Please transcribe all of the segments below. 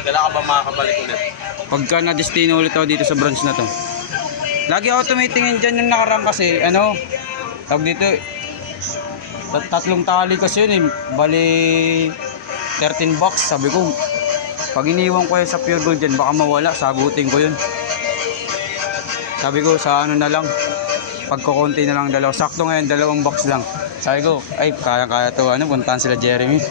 Kailan ka ba makakabalik ulit? Pagka na-destino ulit ako dito sa branch na to. Lagi ako tumitingin dyan yung nakarang kasi, ano, tawag dito, tatlong tali kasi yun eh, bali 13 bucks. Sabi ko, pag iniwan ko yun sa Pure Gold dyan, baka mawala, sagutin ko yun. Sabi ko, sa ano na lang, pagkukunti na lang dalawa. Sakto ngayon, 2 box lang. Sabi ko, ay, kaya-kaya to, ano, puntahan sila Jeremy.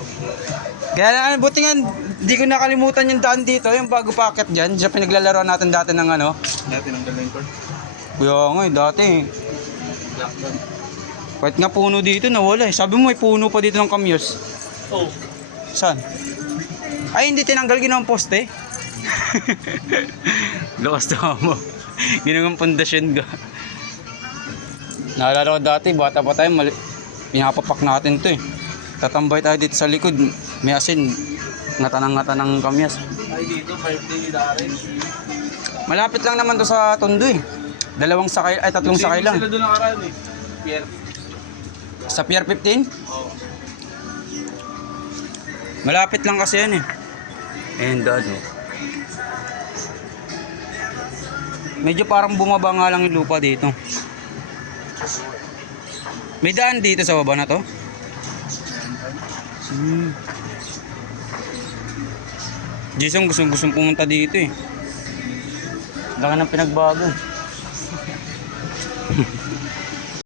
Kaya buti nga, di ko nakalimutan yung daan dito, yung bago packet dyan, siya pinaglalaroan natin dati ng ano. Natin ang galing ko. Kuya nga eh, dati eh. Kahit nga puno dito, nawala eh. Sabi mo may puno pa dito ng kamyos. Oh. Saan? Ay, hindi tinanggal, ginawang poste. Lakas na mo. Ginawang pundasyon ka. Naalala ko dati, bata pa tayo, pinapapak natin to eh. Tatambay tayo dito sa likod, may asin, ngata ng kamyas. Ay dito, birthday ni Darren. Malapit lang naman to sa Tondo eh. 2 sakay, ay 3 sakay lang. Sila doon nakaraan eh. Pierre. Sa Pier 15? Oo. Malapit lang kasi yan eh. And ano. Medyo parang bumaba nga lang yung lupa dito. May daan dito sa baba na to? Jason gustong pumunta dito eh. Laki ng pinagbago.